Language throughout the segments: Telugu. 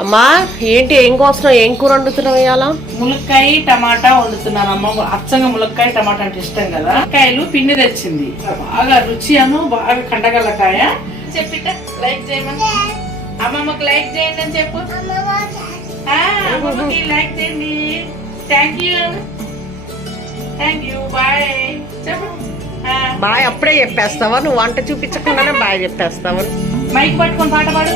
అమ్మా ఏంటి ఏం కోస్తున్నావు? ఏం కూర వండుతున్నావు ఇవాళ? ములక్కాయ టమాటా వండుతున్నాను అమ్మ. అచ్చంగా ములక్కాయ టమాటా అంటే ఇష్టం కదా. ములక్కాయలు పిండి తెచ్చింది, బాగా రుచి బాగా కండగల్లకాయ. చెప్పిట లైక్ చేయమని అమ్మమ్మకి లైక్ చేయండి అని చెప్పు. అమ్మమ్మకి లైక్ చేయండి. థ్యాంక్ యూ బాయ్ చెప్పు. బాయ్ అప్పుడే చెప్పేస్తావా? నువ్వు వంట చూపించకుండానే బాయ్ చెప్పేస్తావా? మైక్ పట్టుకొని పాట పాడు.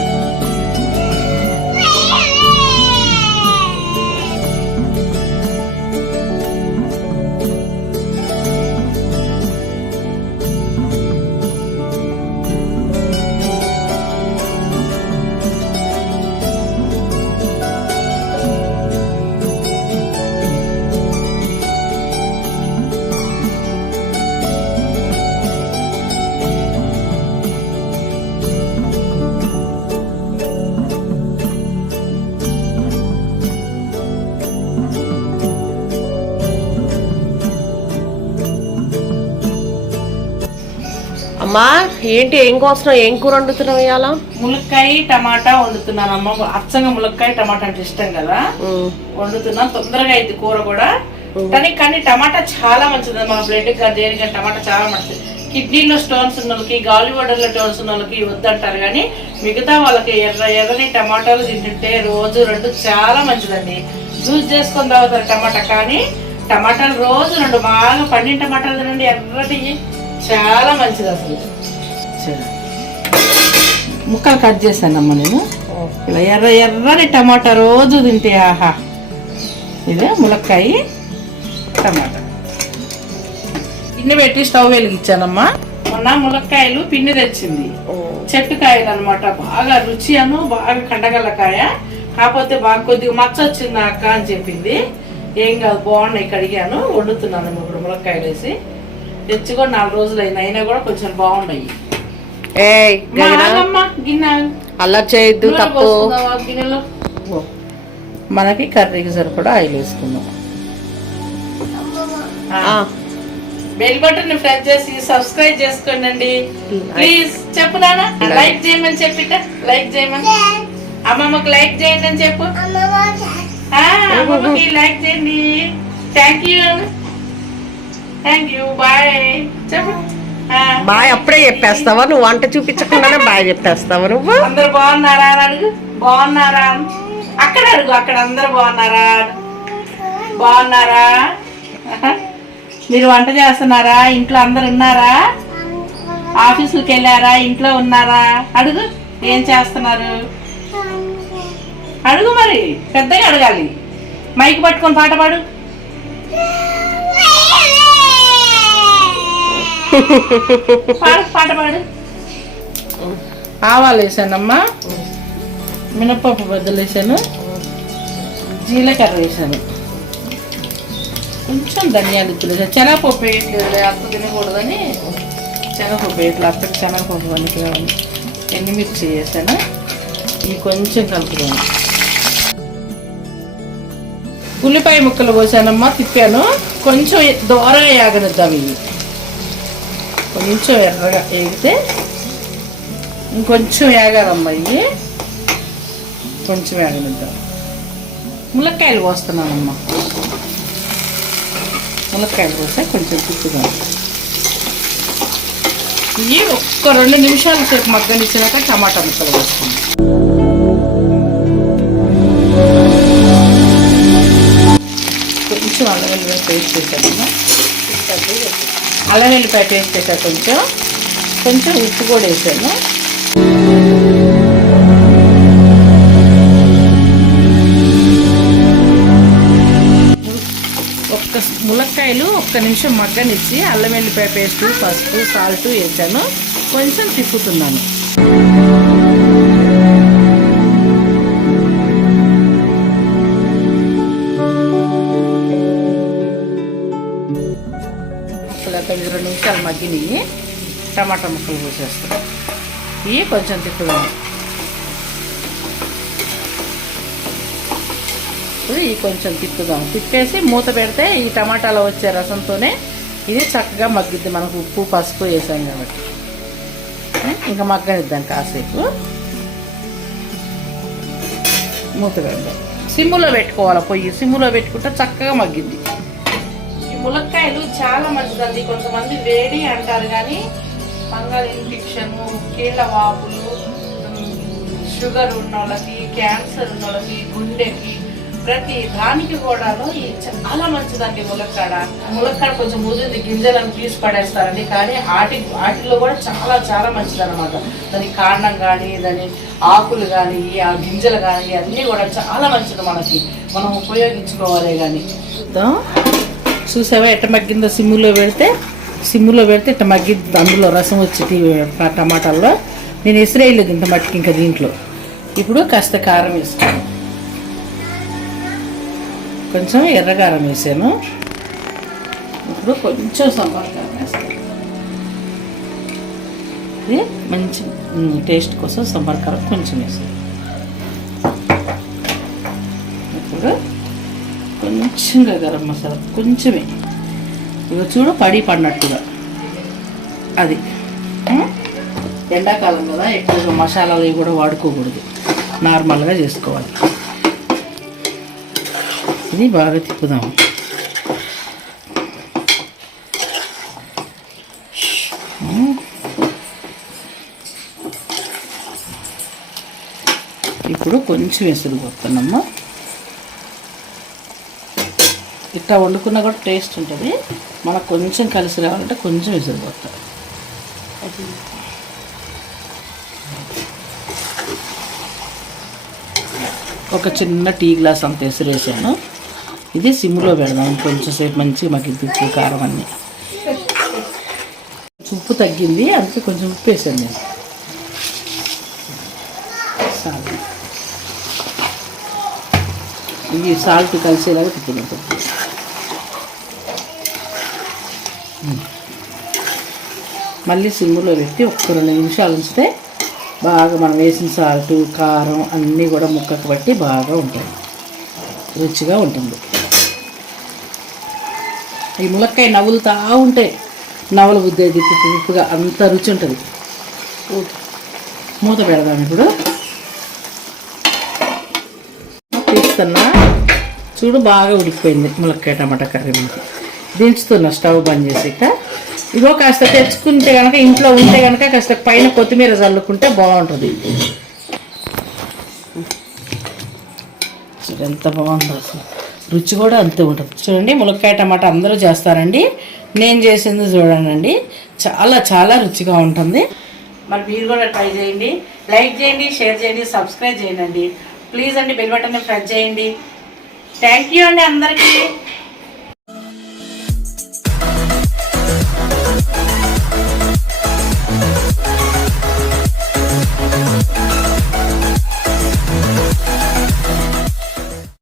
అమ్మా ఏంటి ఏం కోస్తున్నావు? ఏం కూర వండుతున్నావు ఇవాళ? ములక్కాయ టమాటా వండుతున్నాను అమ్మ. అచ్చంగా ములక్కాయ టమాటా అంటే ఇష్టం కదా, వండుతున్నాను. తొందరగా అయింది కూర కూడా. కానీ టమాటా చాలా మంచిది మన బ్లడ్ దేనికని. టమాటా చాలా మంచిది. కిడ్నీలో స్టోన్స్ ఉన్న వాళ్ళకి, గాలివాడర్లో స్టోన్స్ ఉన్న వాళ్ళకి వద్దంటారు, కానీ మిగతా వాళ్ళకి ఎర్రని టమాటాలు తింటుంటే రోజు 2 చాలా మంచిదండి. జ్యూస్ చేసుకొని తాగుతారు టమాటా. కానీ టమాటాలు రోజు 2 బాగా పండిన టమాటాలు తినండి, ఎర్రటి చాలా మంచిది అసలు. ముక్కలు కట్ చేశానమ్మా నేను. ఇలా ఎర్రని టమాటా రోజు తింటే ఆహా. ఇదే ములక్కాయ టమాటా. గిన్నె పెట్టి స్టవ్ వెలిగించానమ్మా. మొన్న ములక్కాయలు పిండి తెచ్చింది, చెట్టు కాయలు అనమాట. బాగా రుచి బాగా కండగల్లకాయ. కాకపోతే బాగా కొద్దిగా మచ్చ వచ్చింది అక్క అని చెప్పింది. ఏం కాదు, బాగున్నాయి, కడిగాను. వండుతున్నాను ఇప్పుడు ములక్కాయలు వేసి. తెచ్చి కూడా 4 రోజులు అయినా కూడా కొంచెం బాగున్నాయి. అలా చేయొద్దు, తప్పు. గిన్నెలో మనకి కర్రీకి సరిపడా ఆయిల్ వేసుకుందాం. బెల్ బటన్ ని ప్రెస్ చేసి సబ్స్క్రైబ్ చేసుకోండి ప్లీజ్. చెప్పు నాన్న, లైక్ చేయమని చెప్పిట లైక్ చేయమని. అమ్మమ్మకి లైక్ చేయండి అని చెప్పు. అమ్మమ్మకి లైక్ చేయండి. థ్యాంక్ యూ బాయ్ చెప్పు. బాయ్ అప్పుడే చెప్పేస్తావా? నువ్వు వంట చూపించకుండానే బాయ్ చెప్పేస్తావా? నువ్వు అందరు బాగున్నారా అని అడుగు. బాగున్నారా అక్కడ అడుగు. అక్కడ అందరు బాగున్నారా? బాగున్నారా? మీరు వంట చేస్తున్నారా? ఇంట్లో అందరు ఉన్నారా? ఆఫీసులకు వెళ్ళారా? ఇంట్లో ఉన్నారా? అడుగు. ఏం చేస్తున్నారు అడుగు. మరి పెద్దగా అడగాలి. మైక్ పట్టుకొని పాట పాడు. పాట పాడు. ఆవాలు వేసానమ్మా, మినపప్పు బద్దలు వేసాను, జీలకర్ర వేసాను, కొంచెం ధనియాలు ఇద్దరు వేసాను. శనగపప్పు వేయట్లేదు, అత్త తినకూడదని శనగపప్పు వేయట్లేదు. అక్కడికి శనగపప్పు పనికిరావాలి. ఎండుమిర్చి వేసాను. ఇవి కొంచెం కలుపుతాను. ఉల్లిపాయ ముక్కలు పోసానమ్మా, తిప్పాను. కొంచెం దూరంగా యాగనిద్దాం. ఇవి కొంచెం ఎర్రగా వేగితే ఇంకొంచెం వేగాలమ్మా. ఇవి కొంచెం వేగనిద్దాం. ములక్కాయలు పోస్తున్నానమ్మా. ములక్కాయలు పోస్తే కొంచెం తిప్పుదాం. ఇవి ఒక్క 2 నిమిషాల సేపు మగ్గనిచ్చినాక టమాటా ముక్కలు పోస్తున్నాం. కొంచెం అల్లం వెల్లిపాయ పేస్ట్ వేసానమ్మా. అల్లం వెల్లిపాయ పేస్ట్ వేసా. కొంచెం ఉప్పు కూడా వేసాను. ములక్కాయలు 1 నిమిషం మగ్గనిచ్చి అల్లం వెల్లిపాయ పేస్ట్, పసుపు, సాల్ట్ వేసాను. కొంచెం తిప్పుతున్నాను. ఒక 2 నిమిషాలు మగ్గినవి టమాటా ముక్కలు పోసేస్తాం. ఇవి కొంచెం తిప్పుదాం. ఇప్పుడు ఇవి కొంచెం తిప్పుదాం. తిప్పేసి మూత పెడితే ఈ టమాటాలో వచ్చే రసంతోనే ఇది చక్కగా మగ్గిద్ది. మనకు ఉప్పు పసుపు వేసాం కాబట్టి ఇంకా మగ్గనిద్దాం కాసేపు. మూత పెడదాం. సిమ్ములో పెట్టుకోవాలి, పొయ్యి సిమ్ములో పెట్టుకుంటే చక్కగా మగ్గిద్ది. ఈ ములక్కాయలు చాలా మంచిదండి. కొంతమంది వేడి అంటారు కానీ ఫంగల్ ఇన్ఫెక్షన్, కీళ్ళ వాపులు, షుగర్ ఉన్న వాళ్ళకి, క్యాన్సర్ ఉన్న వాళ్ళకి, గుండెకి, ప్రతి దానికి కూడాను ఇది చాలా మంచిదండి. ములక్కాడ కొంచెం ముదిరింది, గింజలను తీసి పడేస్తారండి, కానీ వాటిలో కూడా చాలా చాలా మంచిదన్నమాట. దాని కాండం కానీ, దాని ఆకులు కానీ, ఆ గింజలు కానీ అన్నీ కూడా చాలా మంచిది మనకి. మనం ఉపయోగించుకోవాలి. కానీ చూసావా ఎట్ట మగ్గిందో? సిమ్ములో పెడితే ఇట్ట మగ్గిద్ది. అందులో రసం వచ్చి టమాటాల్లో నేను ఎసురేయలేదు ఇంత మట్టికి. ఇంకా దీంట్లో ఇప్పుడు కాస్త కారం వేస్తాను, కొంచెం ఎర్రకారం వేసాను. ఇప్పుడు కొంచెం సంబార్ కారం వేస్తాను. ఇది మంచి టేస్ట్ కోసం సంబార్ కారం కొంచెం వేసాను. ఇప్పుడు కొంచెంగా గరం మసాలా కొంచెమే, ఇక చూడు పడినట్టుగా. అది ఎండాకాలం కదా, ఎక్కువగా మసాలాలు కూడా వాడుకోకూడదు, నార్మల్గా చేసుకోవాలి. ఇది బాగా తిప్పుదాము. ఇప్పుడు కొంచెం ఎసురు పోతున్నామ్మా. ఇట్లా వండుకున్నా కూడా టేస్ట్ ఉంటుంది. మనకు కొంచెం కలిసి రావాలంటే కొంచెం ఎసురు పోతాం. ఒక చిన్న టీ గ్లాస్ అంత ఎసురు వేసాను. ఇది సిమ్లో పెడదాం కొంచెం సేపు, మంచిగా మగ్గిద్ది. ఉప్పు కారం అన్నీ ఉప్పు తగ్గింది, అందుకే కొంచెం ఉప్పు వేసాను నేను. సాల్ట్, ఇది సాల్ట్ కలిసేలాగా తిప్పుకుంటాం. మళ్ళీ సిమ్లో పెట్టి ఒక్క 2 నిమిషాలు ఉంచితే బాగా మనం వేసిన సాల్ట్, కారం అన్నీ కూడా ముక్కకు పట్టి బాగా ఉంటాయి, రుచిగా ఉంటుంది. ఈ ములక్కాయ నవ్వులుతా ఉంటాయి, నవల బుద్ధి ఉప్పుగా అంత రుచి ఉంటుంది. మూత పెడదాం. ఇప్పుడు తీస్తున్నా, చూడు బాగా ఉడికిపోయింది ములక్కాయ టమాటా కర్రీ. దించుతున్నా, స్టవ్ బంద్ చేసి. ఇగో కాస్త తెచ్చుకుంటే కనుక, ఇంట్లో ఉంటే కనుక కాస్త పైన కొత్తిమీర చల్లుకుంటే బాగుంటుంది. ఎంత బాగుందో అసలు, రుచి కూడా అంతే ఉంటుంది. చూడండి, ములక్కాయ టమాటా అందరూ చేస్తారండి, నేను చేసింది చూడండి, చాలా చాలా రుచిగా ఉంటుంది. మరి మీరు కూడా ట్రై చేయండి. లైక్ చేయండి, షేర్ చేయండి, సబ్స్క్రైబ్ చేయండి. ప్లీజ్ అండి, బెల్ బటన్ని ప్రెస్ చేయండి. థ్యాంక్ యూ అండి అందరికీ.